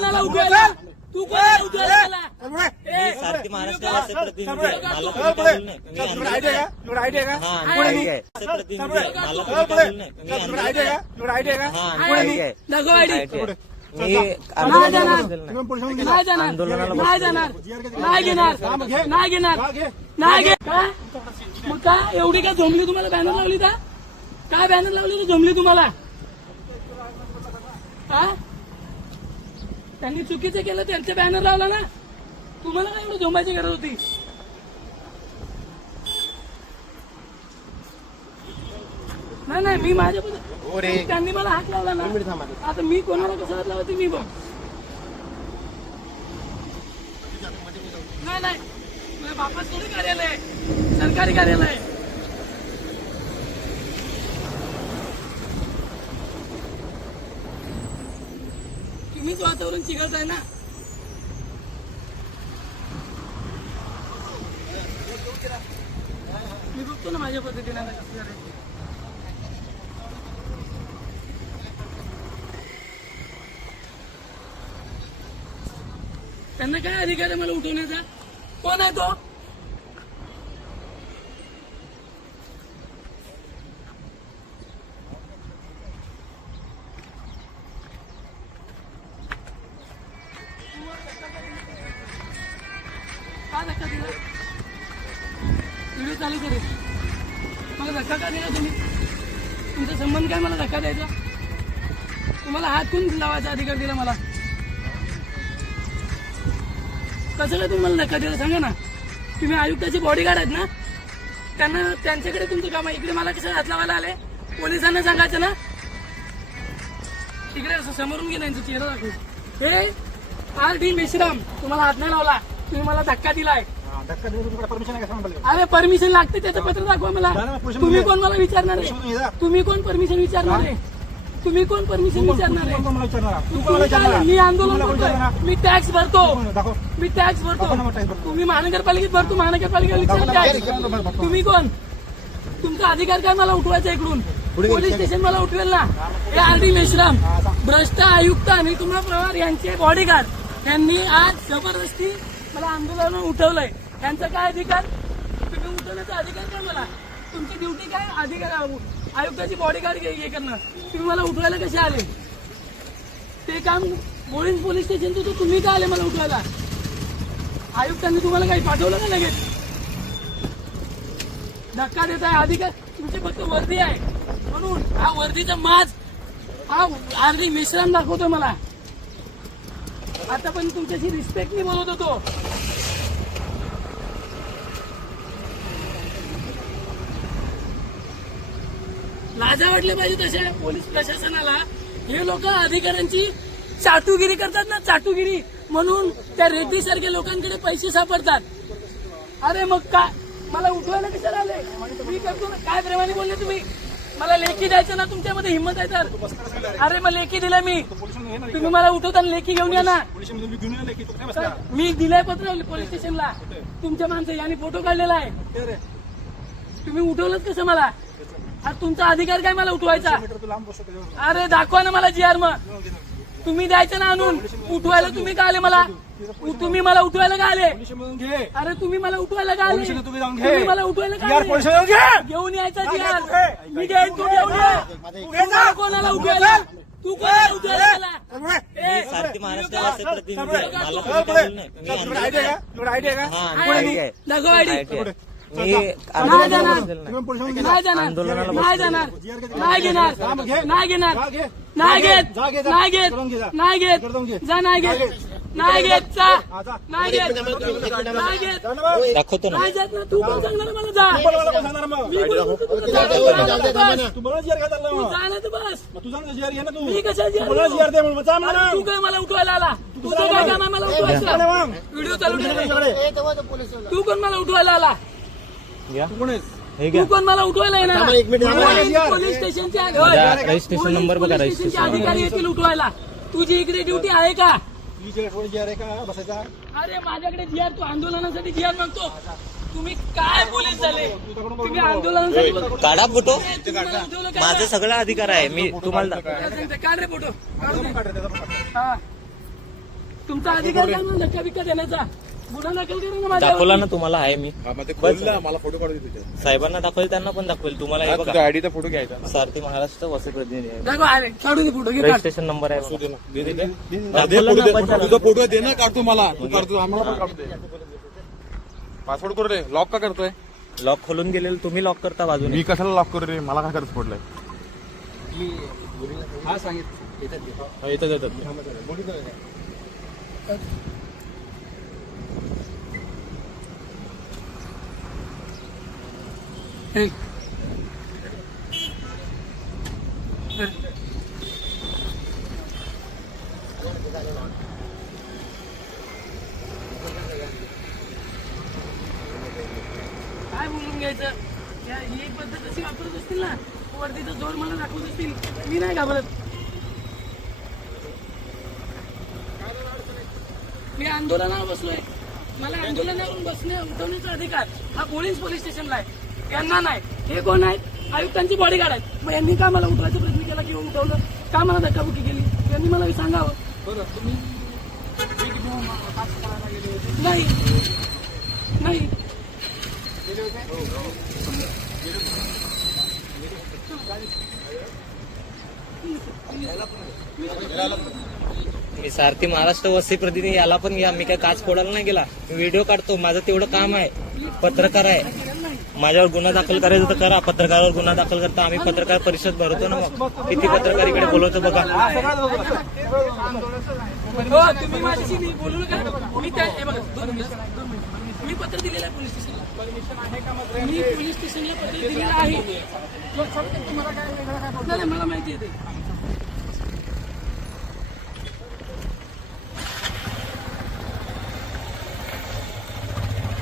कोणाला उठवायला तू कोणाला उठवायला मला? सारथी महाराष्ट्राचे प्रतिनिधी आहे. मला कोणी बोलू नये. मी आंदोलन- हा, आंदोलन आहे. प्रतिनिधी आहे. मला कोणी बोलू नये. मी आंदोलन- हा, आंदोलन आहे. दाखव मी आंदोलन जाणार केलं नाही. नाही जाणार नाही जाणार नाही। घेणार नाही। घेणार नाही घे का? मग का? एवढी काय झोमली तुम्हाला बॅनर लावली का काय बॅनर लावली तर झोमली तुम्हाला? हा त्यांनी चुकीचं केलं त्यांचं बॅनर लावला ना. तुम्हाला काय एवढं झोंबायची गरज होती? नाही नाही मी माझ्या पद्धत- त्यांनी मला हात लावला ना. आता मी कोणाला कसं हात लावते मी बघ. नाही नाही. बापाच थोडी कार्यालय. सरकारी कार्यालय तुम्हीच वातावरण चिघळताय ना. मी बघतो ना माझ्या पद्धतीने त्यांना काय अधिकार आहे मला उठवण्याचा? कोण आहे तो? धक्का दिला व्हिडिओ चालू करेल. मला धक्का का दिला तुम्ही? तुमचा संबंध काय मला धक्का द्यायचा? तुम्हाला हात कोण लावायचा अधिकार दिला मला? कसं काय तुम्हाला धक्का दिला? सांगा ना. तुम्ही आयुक्ताचे बॉडीगार्ड आहेत ना? त्यांना त्यांच्याकडे तुमचं काम आहे. इकडे मला कसं हात लावायला आले? पोलिसांना सांगायचं ना? तिकडे असं समोरून गेलं यांचा चेहरा दाखवू हे आर डी मेश्राम तुम्हाला हात नाही लावला. तुम्ही मला धक्का दिलाय. परमिशन आहे का सांग मला अरे परमिशन लागते त्याचं पत्र दाखवा मला. जा ना, पुरुष तुम्ही. कोण मला विचारणार आहे. तुम्ही कोण परमिशन विचारणार आहे? तुम्ही कोण परमिशन विचारणार तू आहे कोण मला विचारणार? तू कोण मला तुम्ही काय- मी आंदोलन तू मला कोण विचारणार? करतोय मी टॅक्स भरतो. कोण? दाखव. मी टॅक्स दाखव ना मग tax भरतो. भरतो. तुम्ही महानगरपालिकेत भरतो. महानगरपालिकेला दाखव ना. तुम्ही कोण? तुमचा अधिकार काय मला उठवायचा इकडून? पोलीस स्टेशन मला उठवेल ना? हे आर डी मेश्राम भ्रष्ट आयुक्त आणि तुम्हा पवार यांचे बॉडीगार्ड यांनी आज जबरदस्ती मला आंदोलन उठवलंय. त्यांचा काय अधिकार? तुम्ही उठवण्याचा अधिकार काय मला? तुमची ड्युटी काय? अधिकार आयुक्ताची बॉडीगार्ड हे करणं. तुम्ही मला उठवायला कसे आले? ते काम मोळीन पोलीस स्टेशन तर तुम्ही का आले मला उठवायला? आयुक्तांनी तुम्हाला काही पाठवलं का लगेच? धक्का देत आहे. अधिकार तुमची फक्त वर्दी आहे. म्हणून हा वर्दीचा माज हा अर्धी मिश्रण दाखवतोय मला. आता पण तुमच्याशी रिस्पेक्टनी बोलत होतो. लाजा वाटले पाहिजे तसे पोलीस प्रशासनाला. हे लोक अधिकाऱ्यांची चाटुगिरी करतात ना चाटुगिरी. म्हणून त्या रेड्डी सारख्या लोकांकडे पैसे सापडतात. अरे मग काय? मला उठवायला विचार आले? मी करतो ना. काय प्रेमाने बोलले तुम्ही? मला लेखी द्यायचं ना तुमच्यामध्ये हिंमत आहे तर. अरे मग लेखी दिलं मी. तुम्ही मला उठवताना लेखी घेऊन या ना. मी दिलंय पत्र पोलीस स्टेशनला. तुमच्या माणसं यांनी फोटो काढलेला आहे. तुम्ही उठवलंच कसं मला? तुमचा अधिकार काय मला उठवायचा? अरे दाखवा ना मला जी आर मग. तुम्ही द्यायचं ना आणून उठवायला तुम्ही का आले मला तुम्ही मला उठवायला का आले अरे तुम्ही मला उठवायला का आले तुम्ही मला उठवायला का यार आले घेऊन यायचा. मी घेईन तू घेऊन. कोणाला उठवायला तू कोणाला उठवायला हा, नाही जाणार. नाही. जाणार नाही घेणार. नाही घेणार. नाही घेत. नाही घेत जा. नाही घेत. जा नाही घेत घे. नाही घेत जा हा. नाही घेत नाही घेत. दाखवतो ना नाही जात ना तू पण सांगणार मला जा? मी कोण. तू जा ना तू बस घे ना तू मी कशा दे म्हणून जा तू काय मला उठवायला आला तुझं काय काम आहे मला उठवायचं. व्हिडिओ चालू ठेव. तू कोण मला उठवायला आला. तू कोण आहेस? हे तू मला उठवायला येणार? थांबा. पोलीस स्टेशनचे जा, होय. रजिस्ट्रेशन पोलीस- नंबर बघा, पोलीस स्टेशनचे रजिस्ट्रेशन अधिकारी येतील उठवायला. तुझी इकडे ड्युटी आहे का? जीआर जीआर आहे बसायचा? अरे माझ्याकडे जी आर तू आंदोलनासाठी जी आर मागतो. तुम्ही काय पोलीस झाले? तुम्ही आंदोलनासाठी काढा फोटो. तुम्ही मला उठवलं का? माझा सगळा अधिकार आहे. मी तुम्हाला सांगते, काढ रे फोटो काढू रे. हा. तुमचा अधिकार काय ना धक्का बिक्का देण्याचा दाखवला ना तुम्हाला आहे मी. मला फोटो साहेबांना दाखवेल त्यांना पण दाखवेल. तुम्हाला हे बघा. आयडीचा फोटो घ्यायचा सारथी महाराष्ट्र वसे प्रतिनिधी. रजिस्ट्रेशन नंबर आहे. तुझा फोटो दे ना काढतो मला. तू काढतो आम्हाला पण काढू दे. पासवर्ड करू रे? लॉक का करतोय? लॉक खोलून गेलेलं तुम्ही लॉक करता बाजूने. मी कशाला लॉक करू रे? मला काय करत फोडलंय हा सांगितलं. येतात येतात काय बोलून घ्यायचं? या- ही पद्धत अशी वापरत असतील ना वरतीचं जोर मला दाखवत असतील. मी नाही घाबरत. मी आंदोलनावर बसलोय. मला आंदोलनावरून बसणे उठवण्याचा अधिकार हा पोलीस पोलीस स्टेशनला आहे. यांना नाही. हे कोण आहेत? आयुक्तांची बॉडीगार्ड आहेत. मग यांनी का मला उठवायचा प्रयत्न केला किंवा उठवलं? का मला धक्काबुक्की केली? यांनी मला सांगावं. नाही. नाही. मी सारथी महाराष्ट्र वसे प्रतिनिधी याला पण या मी काय काच फोडायला नाही गेला. मी व्हिडिओ काढतो माझं तेवढं काम आहे. पत्रकार आहे. माझ्यावर गुन्हा दाखल करायचं तर करा. पत्रकारावर गुन्हा दाखल करता आम्ही पत्रकार परिषद भरवतो ना मग. किती पत्रकार इकडे बोलवतो बघा. हो, मी पत्र दिलेलं आहे पोलीस स्टेशनला. मी पोलीस स्टेशनला पत्र दिलेलं आहे. मला माहिती आहे